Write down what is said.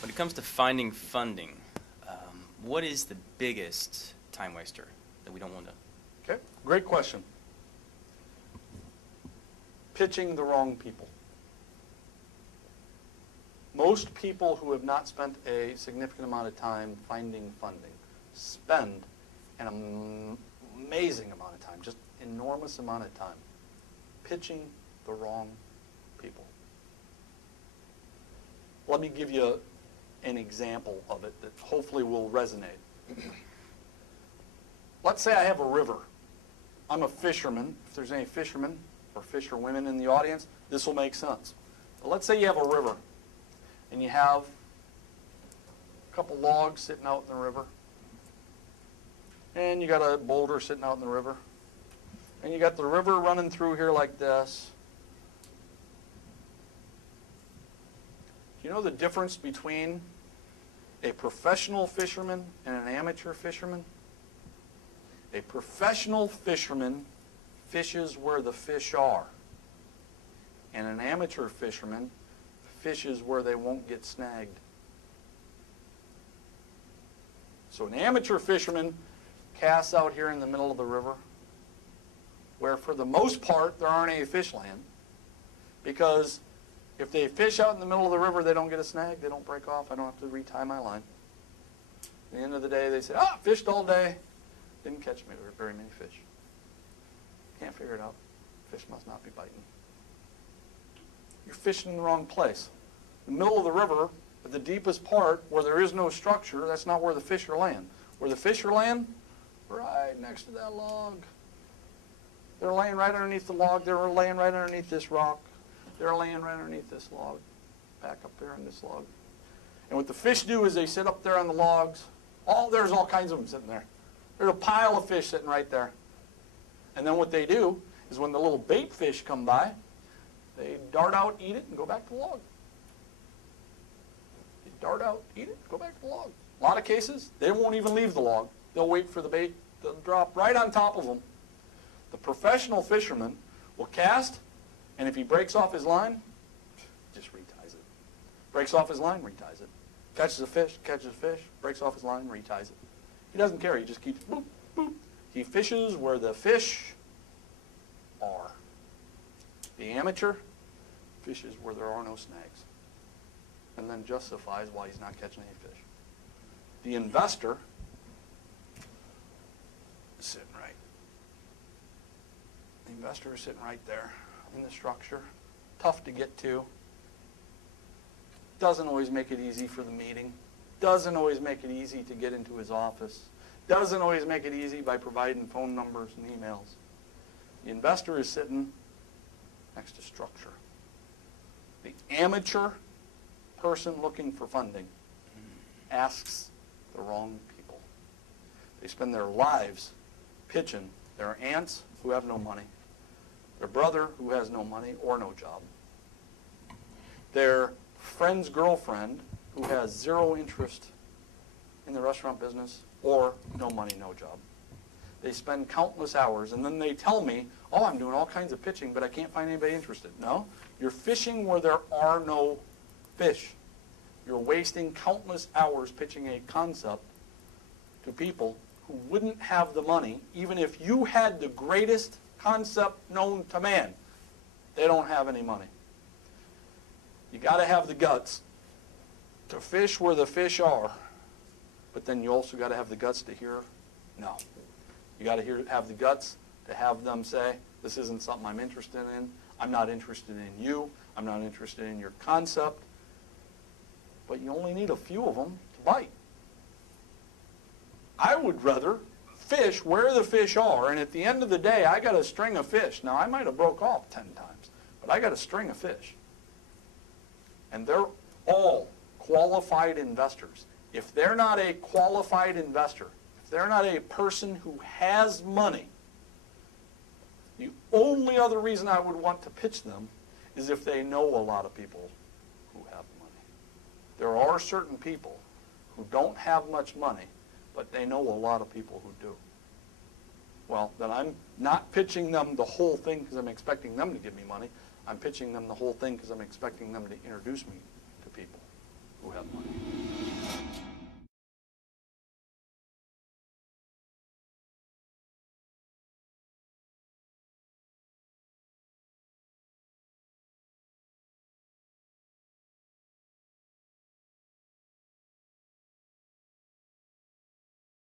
When it comes to finding funding, what is the biggest time waster that we don't want to? Okay, great question. Pitching the wrong people. Most people who have not spent a significant amount of time finding funding spend an amazing amount of time, just enormous amount of time, pitching the wrong people. Let me give you an example of it that hopefully will resonate. Let's say I have a river. I'm a fisherman. If there's any fishermen or fisherwomen in the audience, this will make sense. But let's say you have a river, and you have a couple logs sitting out in the river, and you got a boulder sitting out in the river, and you got the river running through here like this. You know the difference between a professional fisherman and an amateur fisherman? A professional fisherman fishes where the fish are, and an amateur fisherman fishes where they won't get snagged. So an amateur fisherman casts out here in the middle of the river, where for the most part there aren't any fish land, because if they fish out in the middle of the river, they don't get a snag, they don't break off, I don't have to retie my line. At the end of the day, they say, fished all day, didn't catch very many fish. Can't figure it out. Fish must not be biting. You're fishing in the wrong place. The middle of the river, at the deepest part where there is no structure, that's not where the fish are laying. Where the fish are laying, right next to that log. They're laying right underneath the log. They're laying right underneath this rock. They're laying right underneath this log, back up there in this log. And what the fish do is they sit up there on the logs. There's all kinds of them sitting there. There's a pile of fish sitting right there. And then what they do is when the little bait fish come by, they dart out, eat it, and go back to the log. They dart out, eat it, go back to the log. A lot of cases, they won't even leave the log. They'll wait for the bait to drop right on top of them. The professional fisherman will cast, and if he breaks off his line, just reties it. Breaks off his line, reties it. Catches a fish, breaks off his line, reties it. He doesn't care. He just keeps boop, boop. He fishes where the fish are. The amateur fishes where there are no snags, and then justifies why he's not catching any fish. The investor is sitting right. The investor is sitting right there in the structure. Tough to get to. Doesn't always make it easy for the meeting. Doesn't always make it easy to get into his office. Doesn't always make it easy by providing phone numbers and emails. The investor is sitting next to structure. The amateur person looking for funding asks the wrong people. They spend their lives pitching their aunts who have no money, their brother who has no money or no job, their friend's girlfriend who has zero interest in the restaurant business or no money, no job. They spend countless hours, and then they tell me, I'm doing all kinds of pitching, but I can't find anybody interested. No, you're fishing where there are no fish. You're wasting countless hours pitching a concept to people who wouldn't have the money, even if you had the greatest concept known to man. They don't have any money. You got to have the guts to fish where the fish are, but then you also got to have the guts to hear no. You got to have the guts to have them say, this isn't something I'm interested in. I'm not interested in you. I'm not interested in your concept. But you only need a few of them to bite. I would rather fish where the fish are, and at the end of the day, I got a string of fish. Now, I might have broke off 10 times, but I got a string of fish. And they're all qualified investors. If they're not a qualified investor, if they're not a person who has money, the only other reason I would want to pitch them is if they know a lot of people who have money. There are certain people who don't have much money, but they know a lot of people who do. Well, then I'm not pitching them the whole thing because I'm expecting them to give me money. I'm pitching them the whole thing because I'm expecting them to introduce me to people who have money.